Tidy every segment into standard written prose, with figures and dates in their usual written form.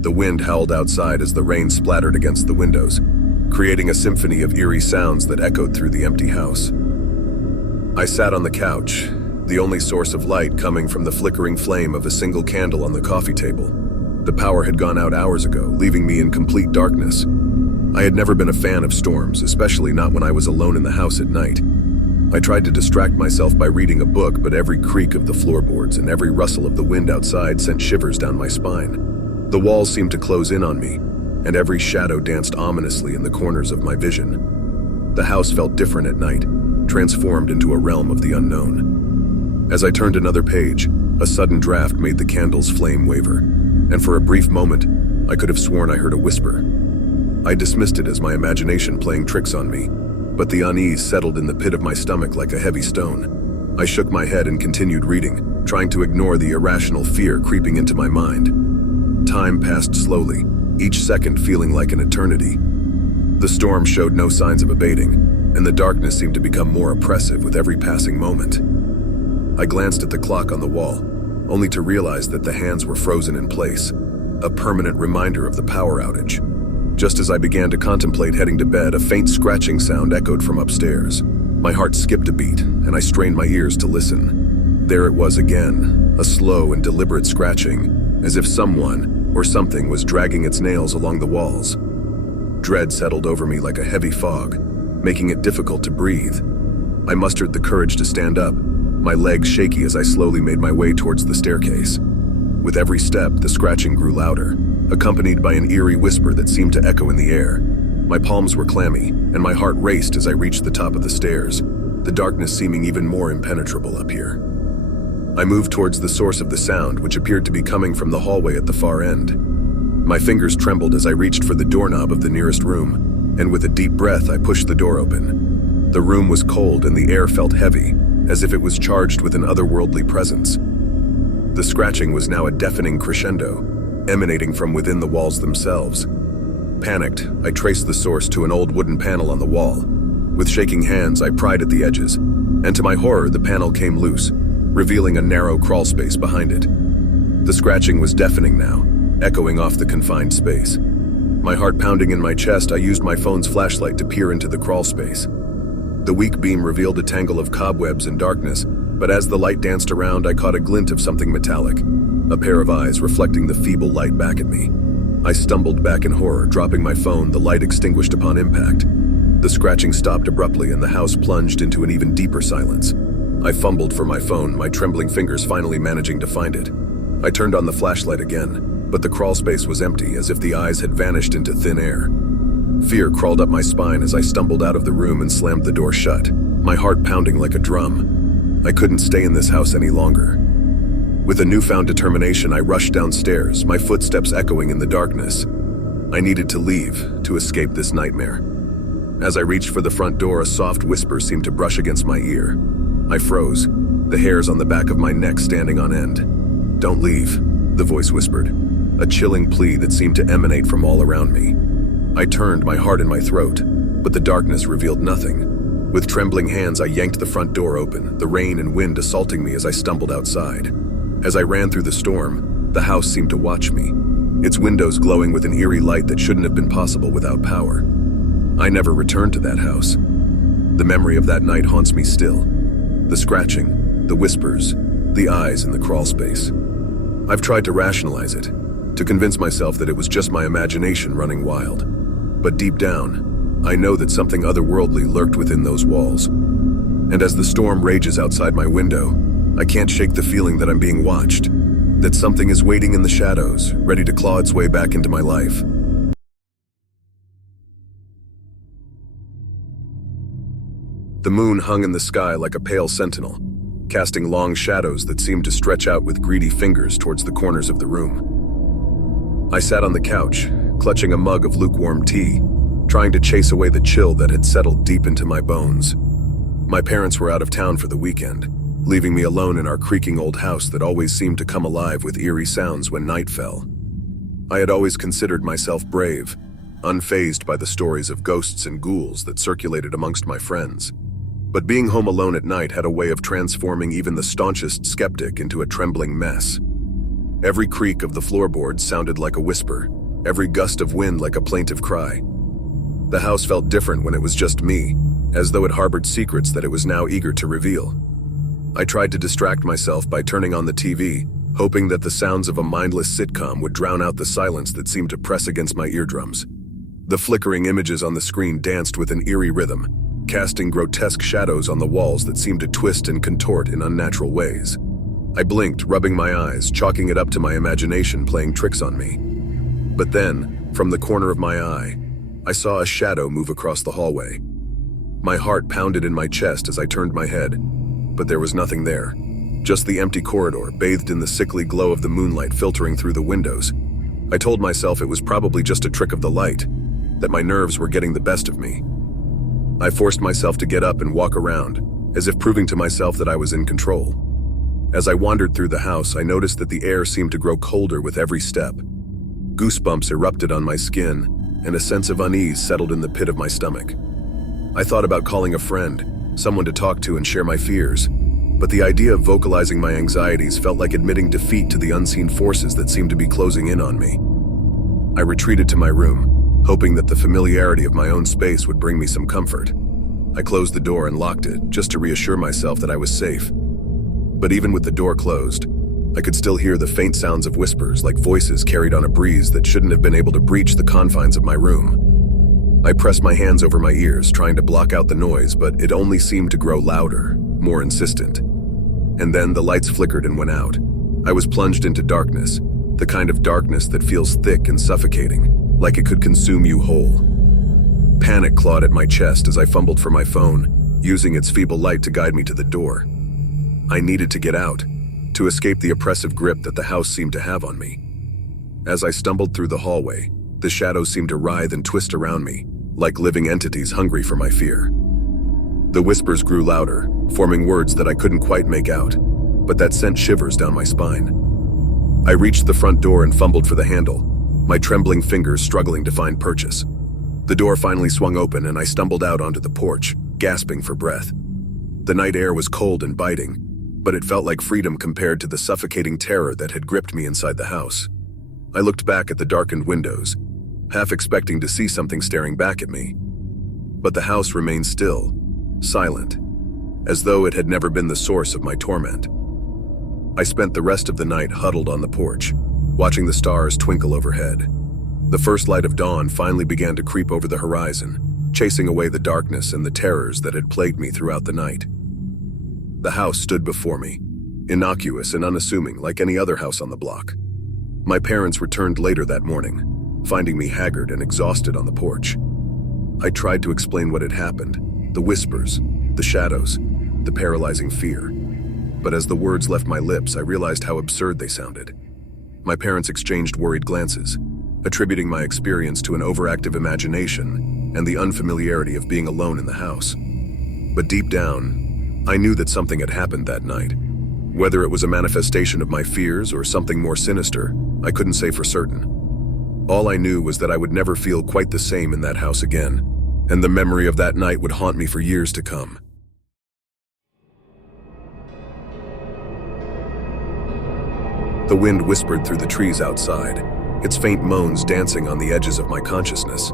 The wind howled outside as the rain splattered against the windows, creating a symphony of eerie sounds that echoed through the empty house. I sat on the couch, the only source of light coming from the flickering flame of a single candle on the coffee table. The power had gone out hours ago, leaving me in complete darkness. I had never been a fan of storms, especially not when I was alone in the house at night. I tried to distract myself by reading a book, but every creak of the floorboards and every rustle of the wind outside sent shivers down my spine. The walls seemed to close in on me, and every shadow danced ominously in the corners of my vision. The house felt different at night, transformed into a realm of the unknown. As I turned another page, a sudden draft made the candle's flame waver, and for a brief moment, I could have sworn I heard a whisper. I dismissed it as my imagination playing tricks on me, but the unease settled in the pit of my stomach like a heavy stone. I shook my head and continued reading, trying to ignore the irrational fear creeping into my mind. Time passed slowly, each second feeling like an eternity. The storm showed no signs of abating, and the darkness seemed to become more oppressive with every passing moment. I glanced at the clock on the wall, only to realize that the hands were frozen in place, a permanent reminder of the power outage. Just as I began to contemplate heading to bed, a faint scratching sound echoed from upstairs. My heart skipped a beat, and I strained my ears to listen. There it was again, a slow and deliberate scratching, as if someone or something was dragging its nails along the walls. Dread settled over me like a heavy fog, making it difficult to breathe. I mustered the courage to stand up, my legs shaky as I slowly made my way towards the staircase. With every step, the scratching grew louder, accompanied by an eerie whisper that seemed to echo in the air. My palms were clammy, and my heart raced as I reached the top of the stairs, the darkness seeming even more impenetrable up here. I moved towards the source of the sound, which appeared to be coming from the hallway at the far end. My fingers trembled as I reached for the doorknob of the nearest room, and with a deep breath, I pushed the door open. The room was cold and the air felt heavy, as if it was charged with an otherworldly presence. The scratching was now a deafening crescendo, emanating from within the walls themselves. Panicked, I traced the source to an old wooden panel on the wall. With shaking hands, I pried at the edges, and to my horror, the panel came loose, revealing a narrow crawl space behind it. The scratching was deafening now, echoing off the confined space. My heart pounding in my chest, I used my phone's flashlight to peer into the crawl space. The weak beam revealed a tangle of cobwebs and darkness, but as the light danced around, I caught a glint of something metallic, a pair of eyes reflecting the feeble light back at me. I stumbled back in horror, dropping my phone, the light extinguished upon impact. The scratching stopped abruptly and the house plunged into an even deeper silence. I fumbled for my phone, my trembling fingers finally managing to find it. I turned on the flashlight again, but the crawl space was empty, as if the eyes had vanished into thin air. Fear crawled up my spine as I stumbled out of the room and slammed the door shut, my heart pounding like a drum. I couldn't stay in this house any longer. With a newfound determination, I rushed downstairs, my footsteps echoing in the darkness. I needed to leave, to escape this nightmare. As I reached for the front door, a soft whisper seemed to brush against my ear. I froze, the hairs on the back of my neck standing on end. "Don't leave," the voice whispered, a chilling plea that seemed to emanate from all around me. I turned, my heart in my throat, but the darkness revealed nothing. With trembling hands, I yanked the front door open, the rain and wind assaulting me as I stumbled outside. As I ran through the storm, the house seemed to watch me, its windows glowing with an eerie light that shouldn't have been possible without power. I never returned to that house. The memory of that night haunts me still. The scratching, the whispers, the eyes in the crawl space. I've tried to rationalize it, to convince myself that it was just my imagination running wild. But deep down, I know that something otherworldly lurked within those walls. And as the storm rages outside my window, I can't shake the feeling that I'm being watched, that something is waiting in the shadows, ready to claw its way back into my life. The moon hung in the sky like a pale sentinel, casting long shadows that seemed to stretch out with greedy fingers towards the corners of the room. I sat on the couch, clutching a mug of lukewarm tea, trying to chase away the chill that had settled deep into my bones. My parents were out of town for the weekend, leaving me alone in our creaking old house that always seemed to come alive with eerie sounds when night fell. I had always considered myself brave, unfazed by the stories of ghosts and ghouls that circulated amongst my friends. But being home alone at night had a way of transforming even the staunchest skeptic into a trembling mess. Every creak of the floorboards sounded like a whisper, every gust of wind like a plaintive cry. The house felt different when it was just me, as though it harbored secrets that it was now eager to reveal. I tried to distract myself by turning on the TV, hoping that the sounds of a mindless sitcom would drown out the silence that seemed to press against my eardrums. The flickering images on the screen danced with an eerie rhythm, casting grotesque shadows on the walls that seemed to twist and contort in unnatural ways. I blinked, rubbing my eyes, chalking it up to my imagination playing tricks on me. But then, from the corner of my eye, I saw a shadow move across the hallway. My heart pounded in my chest as I turned my head, but there was nothing there. Just the empty corridor, bathed in the sickly glow of the moonlight filtering through the windows. I told myself it was probably just a trick of the light, that my nerves were getting the best of me. I forced myself to get up and walk around, as if proving to myself that I was in control. As I wandered through the house, I noticed that the air seemed to grow colder with every step. Goosebumps erupted on my skin, and a sense of unease settled in the pit of my stomach. I thought about calling a friend, someone to talk to and share my fears, but the idea of vocalizing my anxieties felt like admitting defeat to the unseen forces that seemed to be closing in on me. I retreated to my room, hoping that the familiarity of my own space would bring me some comfort. I closed the door and locked it, just to reassure myself that I was safe. But even with the door closed, I could still hear the faint sounds of whispers, like voices carried on a breeze that shouldn't have been able to breach the confines of my room. I pressed my hands over my ears, trying to block out the noise, but it only seemed to grow louder, more insistent. And then the lights flickered and went out. I was plunged into darkness, the kind of darkness that feels thick and suffocating, like it could consume you whole. Panic clawed at my chest as I fumbled for my phone, using its feeble light to guide me to the door. I needed to get out, to escape the oppressive grip that the house seemed to have on me. As I stumbled through the hallway, the shadows seemed to writhe and twist around me, like living entities hungry for my fear. The whispers grew louder, forming words that I couldn't quite make out, but that sent shivers down my spine. I reached the front door and fumbled for the handle, my trembling fingers struggling to find purchase. The door finally swung open and I stumbled out onto the porch, gasping for breath. The night air was cold and biting, but it felt like freedom compared to the suffocating terror that had gripped me inside the house. I looked back at the darkened windows, half expecting to see something staring back at me. But the house remained still, silent, as though it had never been the source of my torment. I spent the rest of the night huddled on the porch, watching the stars twinkle overhead. The first light of dawn finally began to creep over the horizon, chasing away the darkness and the terrors that had plagued me throughout the night. The house stood before me, innocuous and unassuming like any other house on the block. My parents returned later that morning, finding me haggard and exhausted on the porch. I tried to explain what had happened, the whispers, the shadows, the paralyzing fear. But as the words left my lips, I realized how absurd they sounded. My parents exchanged worried glances, attributing my experience to an overactive imagination and the unfamiliarity of being alone in the house. But deep down, I knew that something had happened that night. Whether it was a manifestation of my fears or something more sinister, I couldn't say for certain. All I knew was that I would never feel quite the same in that house again, and the memory of that night would haunt me for years to come. The wind whispered through the trees outside, its faint moans dancing on the edges of my consciousness.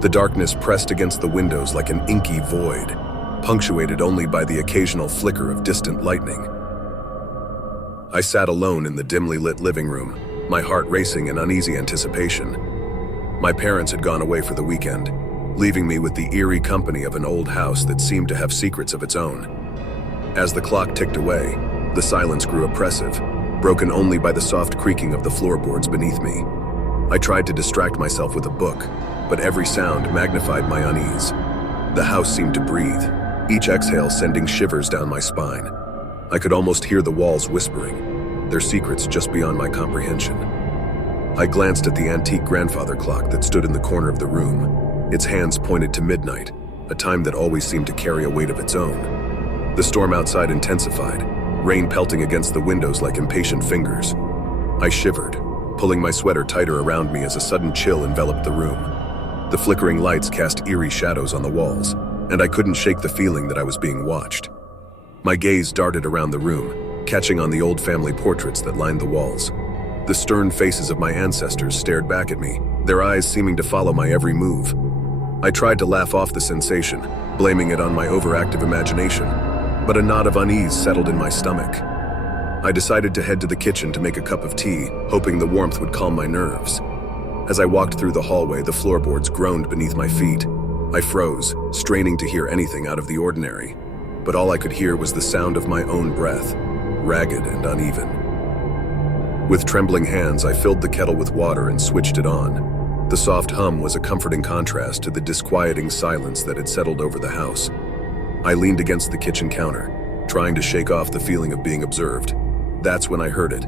The darkness pressed against the windows like an inky void, punctuated only by the occasional flicker of distant lightning. I sat alone in the dimly lit living room, my heart racing in uneasy anticipation. My parents had gone away for the weekend, leaving me with the eerie company of an old house that seemed to have secrets of its own. As the clock ticked away, the silence grew oppressive, broken only by the soft creaking of the floorboards beneath me. I tried to distract myself with a book, but every sound magnified my unease. The house seemed to breathe, each exhale sending shivers down my spine. I could almost hear the walls whispering, their secrets just beyond my comprehension. I glanced at the antique grandfather clock that stood in the corner of the room. Its hands pointed to midnight, a time that always seemed to carry a weight of its own. The storm outside intensified, rain pelting against the windows like impatient fingers. I shivered, pulling my sweater tighter around me as a sudden chill enveloped the room. The flickering lights cast eerie shadows on the walls, and I couldn't shake the feeling that I was being watched. My gaze darted around the room, catching on the old family portraits that lined the walls. The stern faces of my ancestors stared back at me, their eyes seeming to follow my every move. I tried to laugh off the sensation, blaming it on my overactive imagination, but a knot of unease settled in my stomach. I decided to head to the kitchen to make a cup of tea, hoping the warmth would calm my nerves. As I walked through the hallway, the floorboards groaned beneath my feet. I froze, straining to hear anything out of the ordinary, but all I could hear was the sound of my own breath, ragged and uneven. With trembling hands, I filled the kettle with water and switched it on. The soft hum was a comforting contrast to the disquieting silence that had settled over the house. I leaned against the kitchen counter, trying to shake off the feeling of being observed. That's when I heard it,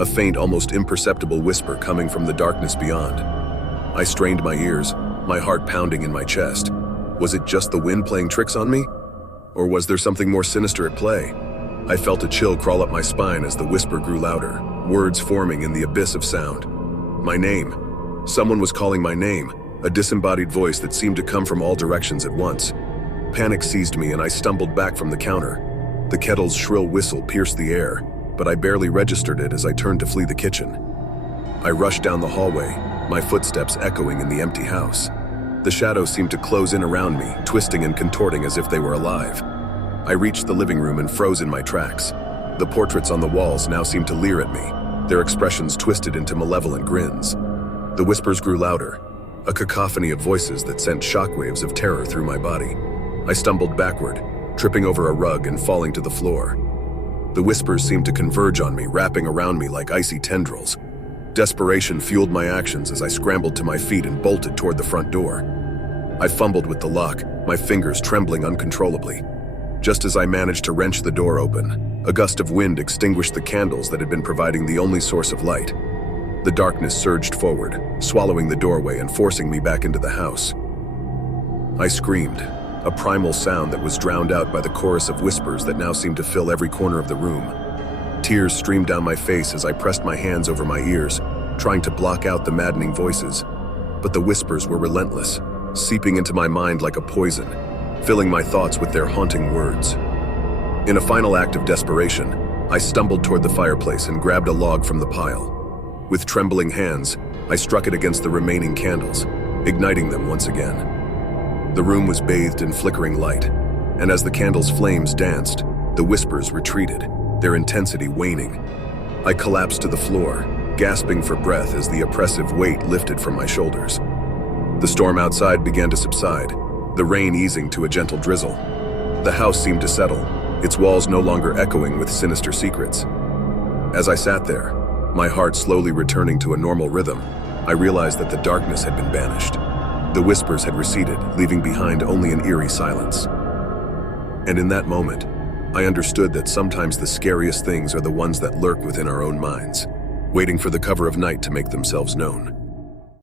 a faint, almost imperceptible whisper coming from the darkness beyond. I strained my ears, my heart pounding in my chest. Was it just the wind playing tricks on me? Or was there something more sinister at play? I felt a chill crawl up my spine as the whisper grew louder, words forming in the abyss of sound. My name. Someone was calling my name, a disembodied voice that seemed to come from all directions at once. Panic seized me and I stumbled back from the counter. The kettle's shrill whistle pierced the air, but I barely registered it as I turned to flee the kitchen. I rushed down the hallway, my footsteps echoing in the empty house. The shadows seemed to close in around me, twisting and contorting as if they were alive. I reached the living room and froze in my tracks. The portraits on the walls now seemed to leer at me, their expressions twisted into malevolent grins. The whispers grew louder, a cacophony of voices that sent shockwaves of terror through my body. I stumbled backward, tripping over a rug and falling to the floor. The whispers seemed to converge on me, wrapping around me like icy tendrils. Desperation fueled my actions as I scrambled to my feet and bolted toward the front door. I fumbled with the lock, my fingers trembling uncontrollably. Just as I managed to wrench the door open, a gust of wind extinguished the candles that had been providing the only source of light. The darkness surged forward, swallowing the doorway and forcing me back into the house. I screamed, a primal sound that was drowned out by the chorus of whispers that now seemed to fill every corner of the room. Tears streamed down my face as I pressed my hands over my ears, trying to block out the maddening voices. But the whispers were relentless, seeping into my mind like a poison, filling my thoughts with their haunting words. In a final act of desperation, I stumbled toward the fireplace and grabbed a log from the pile. With trembling hands, I struck it against the remaining candles, igniting them once again. The room was bathed in flickering light, and as the candles' flames danced, the whispers retreated, their intensity waning. I collapsed to the floor, gasping for breath as the oppressive weight lifted from my shoulders. The storm outside began to subside, the rain easing to a gentle drizzle. The house seemed to settle, its walls no longer echoing with sinister secrets. As I sat there, my heart slowly returning to a normal rhythm, I realized that the darkness had been banished. The whispers had receded, leaving behind only an eerie silence. And in that moment, I understood that sometimes the scariest things are the ones that lurk within our own minds, waiting for the cover of night to make themselves known.